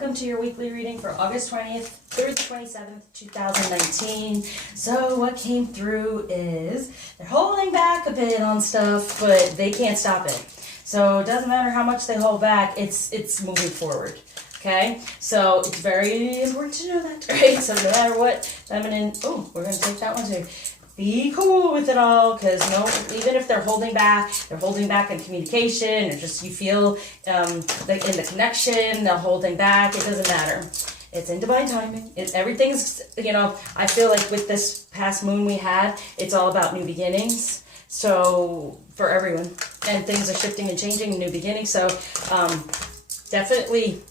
welcome to your weekly reading for August 20th through the 27th, 2019. So what came through is they're holding back a bit on stuff, but they can't stop it. So it doesn't matter how much they hold back, it's moving forward. Okay, so it's very important to know that, right? So no matter what, feminine, oh, we're going to take that one too. Be cool with it all, because even if they're holding back in communication, or just you feel in the connection, they're holding back, it doesn't matter. It's in divine timing. Everything's, I feel like with this past moon we had, it's all about new beginnings. So for everyone, and things are shifting and changing, new beginnings. So definitely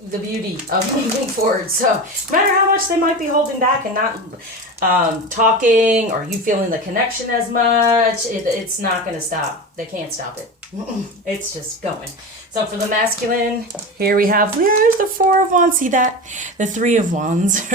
the beauty of moving forward. So no matter how much they might be holding back and not talking, or you feeling the connection as much, it's not going to stop. They can't stop it. It's just going. So for the masculine, here we have, there's the Four of Wands. See that? The Three of Wands.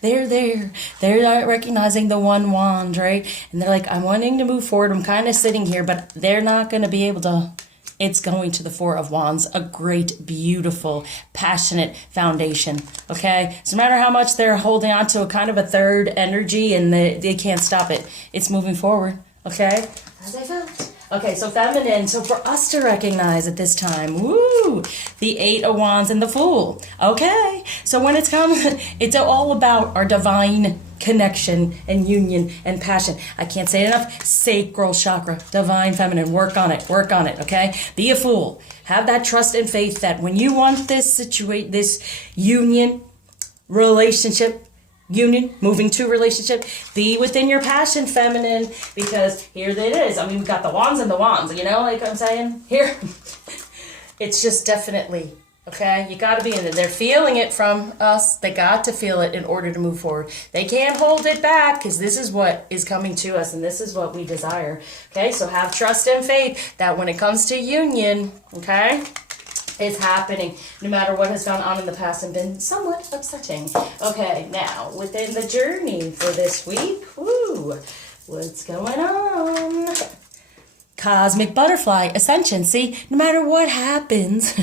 They're there. They're not recognizing the one wand, right? And they're like, I'm wanting to move forward. I'm kind of sitting here, but they're not going to be able to. It's going to the Four of Wands, a great, beautiful, passionate foundation, okay? So no matter how much they're holding on to a kind of a third energy and they can't stop it, it's moving forward, okay? As I felt. Okay, so feminine, so for us to recognize at this time, woo, the Eight of Wands and the Fool, okay? So when it's come, it's all about our divine connection and union and passion. I can't say it enough. Sacral chakra, divine feminine, work on it, okay? Be a fool. Have that trust and faith that when you want this union, relationship, moving to relationship, be within your passion, feminine, because here it is. I mean, we got the wands and the wands, like I'm saying here. It's just definitely, okay, you got to be in it. They're feeling it from us. They got to feel it in order to move forward. They can't hold it back, because this is what is coming to us, and this is what we desire. Okay, so have trust and faith that when it comes to union, okay, it's happening, no matter what has gone on in the past and been somewhat upsetting. Okay, now, within the journey for this week, woo, what's going on? Cosmic butterfly ascension. See, no matter what happens,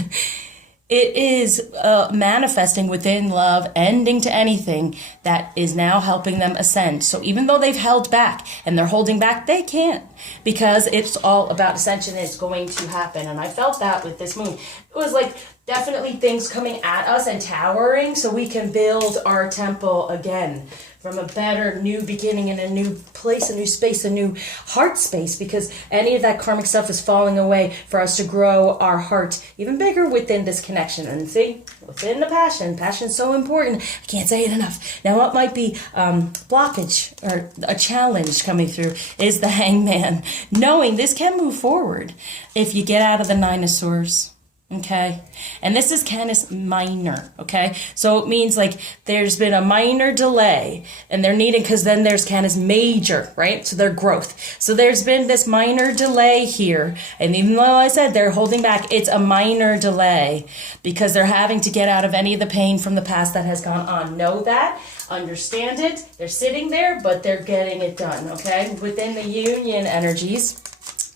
it is manifesting within love, ending to anything that is now helping them ascend. So even though they've held back and they're holding back, they can't, because it's all about ascension. It's going to happen. And I felt that with this moon. It was like definitely things coming at us and towering so we can build our temple again from a better new beginning in a new place, a new space, a new heart space, because any of that karmic stuff is falling away for us to grow our heart even bigger within this connection. And see, within the passion's so important. I can't say it enough. Now, what might be blockage or a challenge coming through is the Hangman, knowing this can move forward if you get out of the Nine of Swords. Okay, and this is Canis minor, okay? So it means like there's been a minor delay and they're needing, because then there's Canis major, right? So their growth. So there's been this minor delay here. And even though I said they're holding back, it's a minor delay because they're having to get out of any of the pain from the past that has gone on. Know that, understand it. They're sitting there, but they're getting it done, okay? Within the union energies,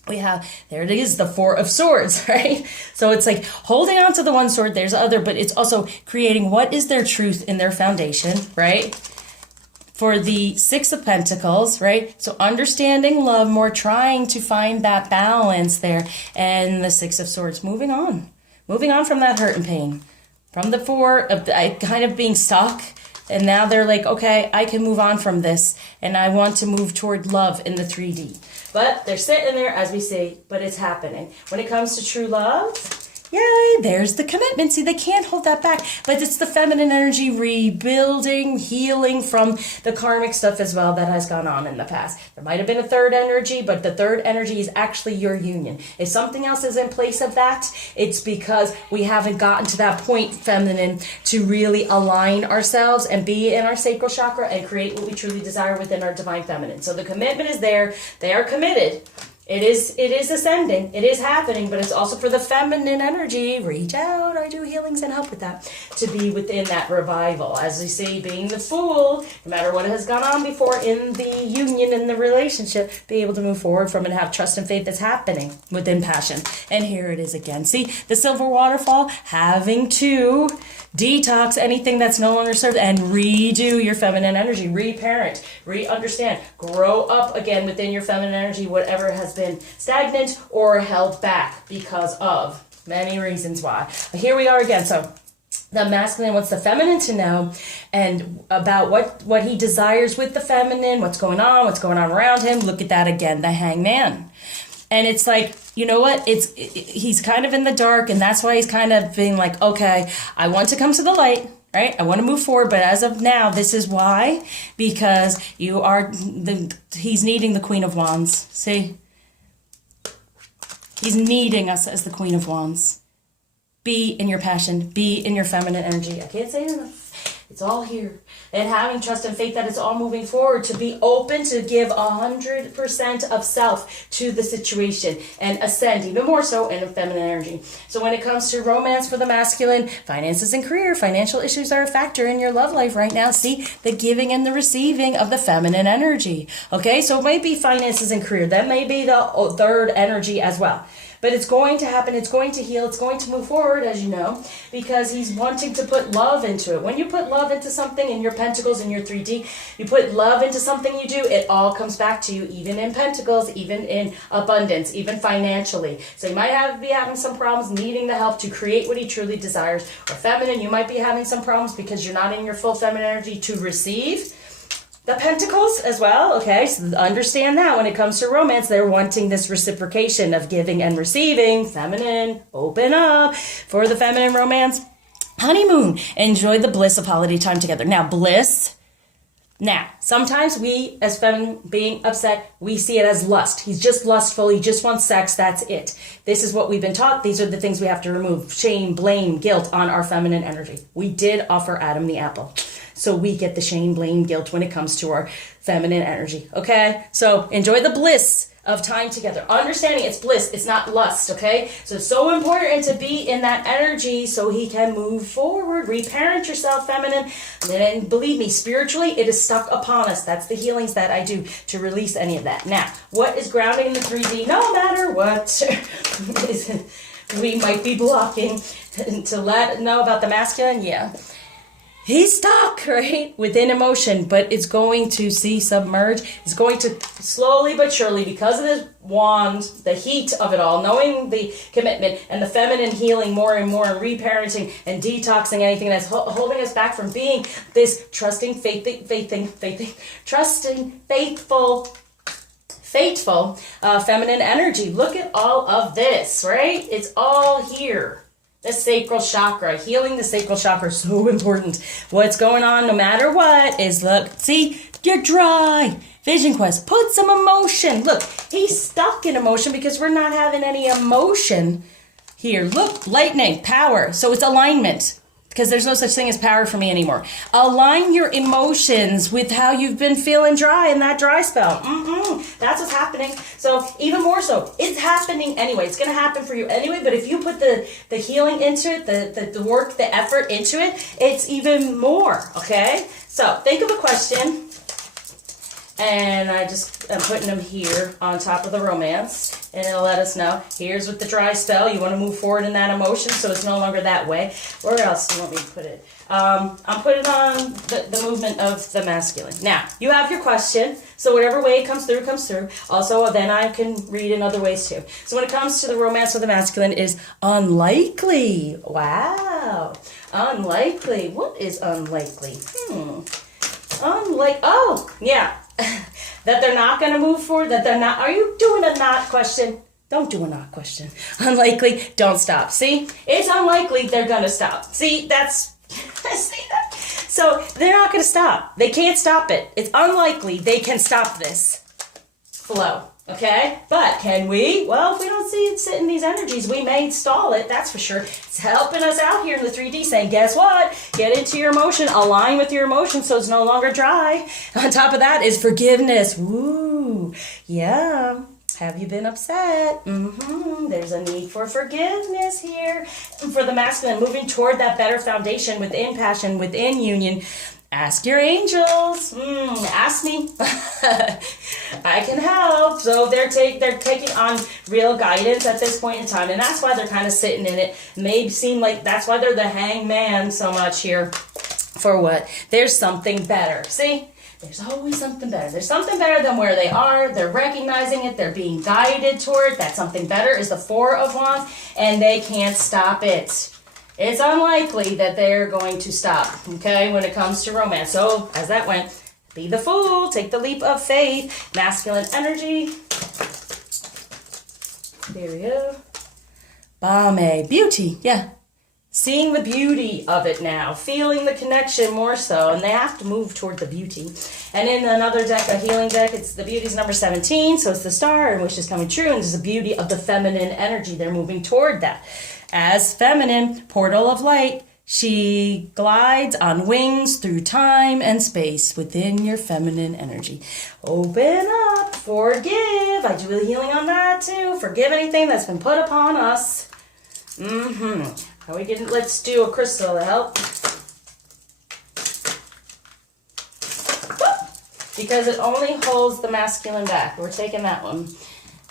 we have, there it is, the Four of Swords, right? So it's like holding on to the one sword, there's other, but it's also creating what is their truth in their foundation, right? For the Six of Pentacles, right? So understanding love more, trying to find that balance there. And the Six of Swords, moving on from that hurt and pain. From the Four of kind of being stuck. And now they're like, okay, I can move on from this. And I want to move toward love in the 3D. But they're sitting there, as we say, but it's happening. When it comes to true love, yay, there's the commitment. See, they can't hold that back. But it's the feminine energy rebuilding, healing from the karmic stuff as well that has gone on in the past. There might have been a third energy, but the third energy is actually your union. If something else is in place of that, it's because we haven't gotten to that point, feminine, to really align ourselves and be in our sacral chakra and create what we truly desire within our divine feminine. So the commitment is there. They are committed. It is ascending. It is happening, but it's also for the feminine energy. Reach out. I do healings and help with that. To be within that revival. As you see, being the Fool, no matter what has gone on before in the union, in the relationship, be able to move forward from and have trust and faith that's happening within passion. And here it is again. See, the silver waterfall, having to detox anything that's no longer served and redo your feminine energy, reparent, re-understand, grow up again within your feminine energy, whatever has been stagnant or held back because of many reasons why. Here we are again. So the masculine wants the feminine to know and about what he desires with the feminine, what's going on around him. Look at that again, the Hangman. And it's like, you know what? He's kind of in the dark, and that's why he's kind of being like, okay, I want to come to the light, right? I want to move forward, but as of now, this is why, because he's needing the Queen of Wands. See? He's needing us as the Queen of Wands. Be in your passion. Be in your feminine energy. I can't say it enough. It's all here. And having trust and faith that it's all moving forward, to be open to give 100% of self to the situation and ascend even more so in feminine energy. So when it comes to romance for the masculine, finances and career, financial issues are a factor in your love life right now. See, the giving and the receiving of the feminine energy. Okay, so it might be finances and career. That may be the third energy as well. But it's going to happen, it's going to heal, it's going to move forward, as you know, because he's wanting to put love into it. When you put love into something in your pentacles, in your 3D, you put love into something you do, it all comes back to you, even in pentacles, even in abundance, even financially. So you might be having some problems needing the help to create what he truly desires. Or feminine, you might be having some problems because you're not in your full feminine energy to receive the pentacles as well. Okay, so understand that when it comes to romance, they're wanting this reciprocation of giving and receiving. Feminine, open up for the feminine romance. Honeymoon, enjoy the bliss of holiday time together. Now, bliss. Now, sometimes we, as feminine, being upset, we see it as lust. He's just lustful. He just wants sex. That's it. This is what we've been taught. These are the things we have to remove. Shame, blame, guilt on our feminine energy. We did offer Adam the apple. So we get the shame, blame, guilt when it comes to our feminine energy, okay? So enjoy the bliss of time together. Understanding it's bliss, it's not lust, okay? So it's so important to be in that energy so he can move forward. Reparent yourself, feminine. And believe me, spiritually, it is stuck upon us. That's the healings that I do to release any of that. Now, what is grounding in the 3D? No matter what we might be blocking to let know about the masculine, yeah. He's stuck, right, within emotion, but it's going to submerge. It's going to slowly but surely, because of this wand, the heat of it all, knowing the commitment and the feminine healing more and more and reparenting and detoxing anything that's holding us back from being this trusting, faithful feminine energy. Look at all of this, right? It's all here. The sacral chakra, healing the sacral chakra is so important. What's going on, no matter what, is look, see, you're dry. Vision Quest, put some emotion. Look, he's stuck in emotion because we're not having any emotion here. Look, lightning, power. So it's alignment, because there's no such thing as power for me anymore. Align your emotions with how you've been feeling dry in that dry spell. That's what's happening. So even more so, it's happening anyway. It's going to happen for you anyway, but if you put the healing into it, the work, the effort into it, it's even more, okay? So think of a question, and I'm putting them here on top of the romance, and it'll let us know. Here's with the dry spell. You want to move forward in that emotion, so it's no longer that way. Where else do you want me to put it? I'm putting on the movement of the masculine. Now, you have your question, so whatever way it comes through, comes through. Also, then I can read in other ways too. So when it comes to the romance of the masculine is unlikely. Wow. Unlikely. What is unlikely? Oh, yeah. That they're not going to move forward, that they're not. Are you doing a not question? Don't do a not question. Unlikely, don't stop. See? It's unlikely they're going to stop. See, that's, see that? So they're not going to stop. They can't stop it. It's unlikely they can stop this flow. Okay? But can we? Well, if we don't see it sit in these energies, we may stall it, that's for sure. It's helping us out here in the 3D saying, guess what? Get into your emotion, align with your emotion so it's no longer dry. On top of that is forgiveness. Woo! Yeah. Have you been upset? There's a need for forgiveness here. And for the masculine, moving toward that better foundation within passion, within union. Ask your angels. Ask me. I can help. So they're taking on real guidance at this point in time, and that's why they're kind of sitting in it. May seem like that's why they're the hangman so much here. For what? There's something better. See? There's always something better. There's something better than where they are. They're recognizing it. They're being guided toward. That something better is the Four of Wands, and they can't stop it. It's unlikely that they're going to stop, okay, when it comes to romance. So, as that went, be the fool, take the leap of faith, masculine energy. There we go. Balme, beauty, yeah. Seeing the beauty of it now, feeling the connection more so, and they have to move toward the beauty. And in another deck, a healing deck, it's the beauty's number 17, so it's the star, and which is coming true, and it's the beauty of the feminine energy. They're moving toward that. As feminine, portal of light, she glides on wings through time and space within your feminine energy. Open up, forgive. I do a healing on that too. Forgive anything that's been put upon us. Are we getting? Let's do a crystal to help. Because it only holds the masculine back. We're taking that one.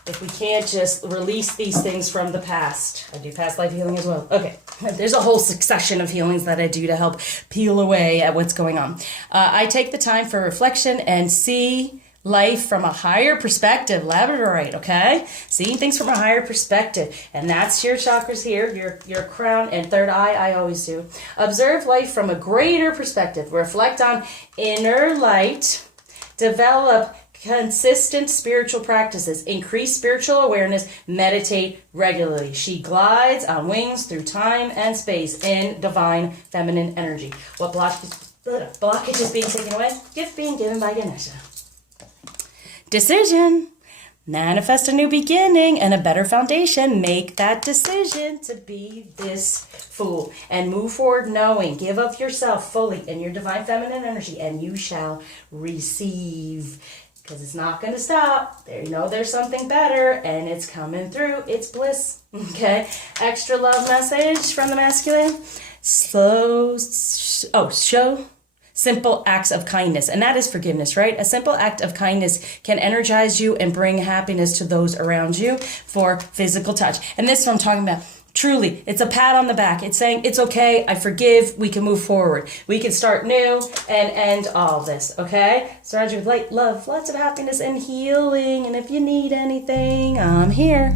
If we can't just release these things from the past. I do past life healing as well. Okay, there's a whole succession of healings that I do to help peel away at what's going on. I take the time for reflection and see life from a higher perspective. Labradorite, okay? Seeing things from a higher perspective. And that's your chakras here, your crown and third eye, I always do. Observe life from a greater perspective. Reflect on inner light. Develop consistent spiritual practices. Increase spiritual awareness. Meditate regularly. She glides on wings through time and space in divine feminine energy. What blockage is being taken away? Gift being given by Ganesha. Decision. Manifest a new beginning and a better foundation. Make that decision to be this fool and move forward knowing. Give of yourself fully in your divine feminine energy and you shall receive. Because it's not going to stop. There, you know there's something better and it's coming through. It's bliss. Okay. Extra love message from the masculine. Show simple acts of kindness. And that is forgiveness, right? A simple act of kindness can energize you and bring happiness to those around you for physical touch. And this is what I'm talking about. Truly, it's a pat on the back. It's saying, it's okay, I forgive, we can move forward. We can start new and end all this, okay? Surround you with light, love, lots of happiness and healing. And if you need anything, I'm here.